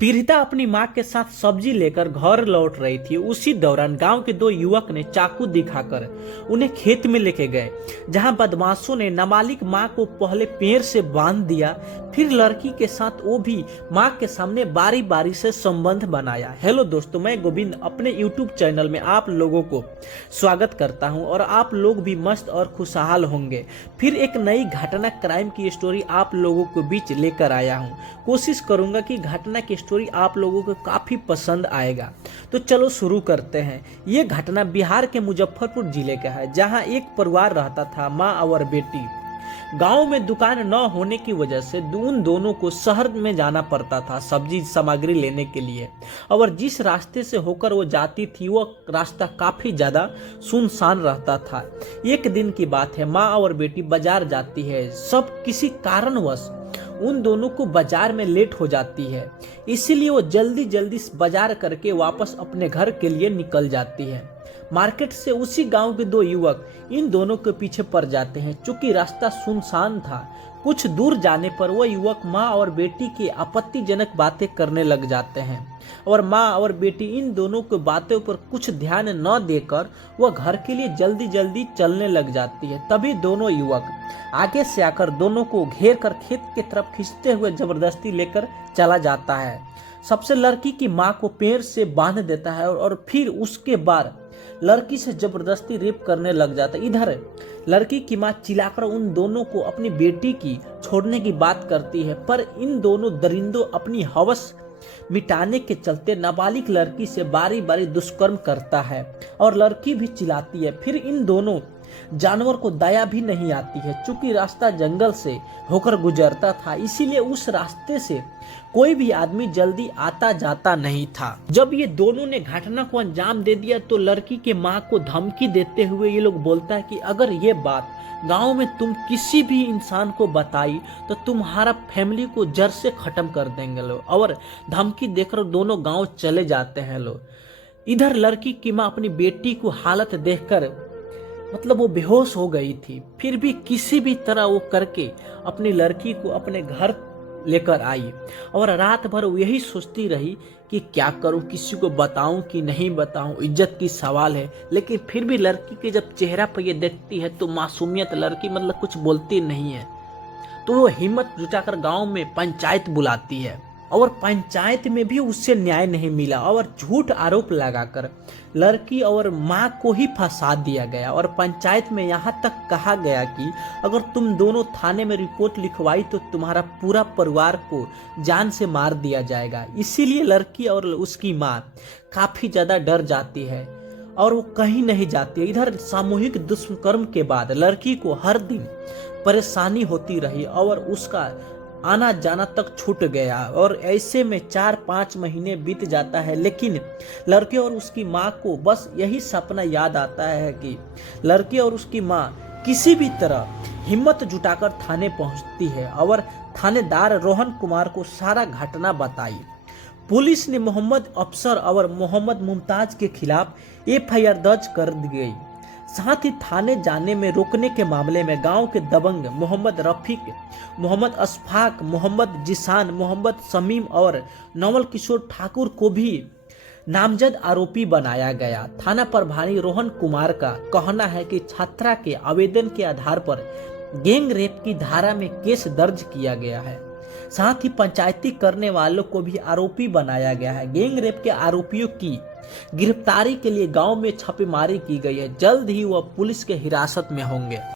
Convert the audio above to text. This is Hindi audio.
पीड़िता अपनी मां के साथ सब्जी लेकर घर लौट रही थी। उसी दौरान गांव के दो युवक ने चाकू दिखाकर उन्हें खेत में लेके गए, जहां बदमाशों ने नाबालिग मां को पहले पेड़ से बांध दिया, फिर लड़की के साथ वो भी मां के सामने बारी बारी से संबंध बनाया। हेलो दोस्तों, मैं गोविंद अपने यूट्यूब चैनल में आप लोगों को स्वागत करता हूं और आप लोग भी मस्त और खुशहाल होंगे। फिर एक नई घटना क्राइम की स्टोरी आप लोगों के बीच लेकर आया हूं। कोशिश करूंगा कि घटना की स्टोरी आप लोगों को काफी पसंद आएगा। तो चलो शुरू करते हैं। ये घटना बिहार के मुजफ्फरपुर जिले का है, जहां एक परिवार रहता था, माँ और बेटी। गांव में दुकान न होने की वजह से उन दोनों को शहर में जाना पड़ता था सब्जी सामग्री लेने के लिए, और जिस रास्ते से होकर वो जाती थी वो रास्ता काफी ज्यादा सुनसान रहता था। एक दिन की बात है, माँ और बेटी बाजार जाती है। सब किसी कारणवश उन दोनों को बाजार में लेट हो जाती है, इसीलिए वो जल्दी जल्दी बाजार करके वापस अपने घर के लिए निकल जाती है। मार्केट से उसी गांव के दो युवक इन दोनों के पीछे पड़ जाते हैं। चूंकि रास्ता सुनसान था, कुछ दूर जाने पर वो युवक माँ और बेटी की आपत्तिजनक बातें करने लग जाते हैं, और माँ और बेटी इन दोनों की बातों पर कुछ ध्यान न देकर वह घर के लिए जल्दी जल्दी चलने लग जाती है। तभी दोनों युवक आगे से आकर दोनों को घेर कर खेत की तरफ खींचते हुए जबरदस्ती लेकर चला जाता है। सबसे लड़की की माँ को पेड़ से बांध देता है और फिर उसके बाद लड़की से जबरदस्ती रेप करने लग जाता है। इधर लड़की की मां चिल्लाकर उन दोनों को अपनी बेटी की छोड़ने की बात करती है, पर इन दोनों दरिंदों अपनी हवस मिटाने के चलते नाबालिग लड़की से बारी बारी दुष्कर्म करता है, और लड़की भी चिल्लाती है। फिर इन दोनों जानवर को दया भी नहीं आती है। चूंकि रास्ता जंगल से होकर गुजरता था, इसीलिए उस रास्ते से कोई भी आदमी जल्दी आता जाता नहीं था। जब ये दोनों ने घटना को अंजाम दे दिया तो लड़की के माँ को धमकी देते हुए ये लोग बोलता है कि अगर ये बात गांव में तुम किसी भी इंसान को बताई तो तुम्हारा फैमिली को जड़ से खत्म कर देंगे लोग, और धमकी देकर दोनों गांव चले जाते हैं लोग। इधर लड़की की माँ अपनी बेटी को हालत देखकर वो बेहोश हो गई थी, फिर भी किसी भी तरह वो करके अपनी लड़की को अपने घर लेकर आई, और रात भर वो यही सोचती रही कि क्या करूं, किसी को बताऊं कि नहीं बताऊं, इज्जत की सवाल है। लेकिन फिर भी लड़की के जब चेहरा पर ये देखती है तो मासूमियत लड़की कुछ बोलती नहीं है, तो वो हिम्मत जुटाकर गांव में पंचायत बुलाती है, और पंचायत में भी उससे न्याय नहीं मिला, और झूठ आरोप लगाकर लड़की और माँ को ही फंसा दिया गया। और पंचायत में यहाँ तक कहा गया कि अगर तुम दोनों थाने में रिपोर्ट लिखवाई तो तुम्हारा पूरा परिवार को जान से मार दिया जाएगा। इसीलिए लड़की और उसकी माँ काफी ज्यादा डर जाती है और वो कहीं नहीं जाती। इधर सामूहिक दुष्कर्म के बाद लड़की को हर दिन परेशानी होती रही और उसका आना जाना तक छूट गया, और ऐसे में 4-5 महीने बीत जाता है। लेकिन लड़के और उसकी माँ को बस यही सपना याद आता है कि लड़के और उसकी माँ किसी भी तरह हिम्मत जुटाकर थाने पहुंचती है, और थानेदार रोहन कुमार को सारा घटना बताई। पुलिस ने मोहम्मद अफसर और मोहम्मद मुमताज के खिलाफ FIR दर्ज कर दी गई। साथ ही थाने जाने में रोकने के मामले में गांव के दबंग मोहम्मद रफीक, मोहम्मद अशफाक, मोहम्मद जिसान, मोहम्मद शमीम और नवल किशोर ठाकुर को भी नामजद आरोपी बनाया गया। थाना प्रभारी रोहन कुमार का कहना है कि छात्रा के आवेदन के आधार पर गैंग रेप की धारा में केस दर्ज किया गया है। साथ ही पंचायती करने वालों को भी आरोपी बनाया गया है। गैंग रेप के आरोपियों की गिरफ्तारी के लिए गांव में छापेमारी की गई है। जल्द ही वह पुलिस के हिरासत में होंगे।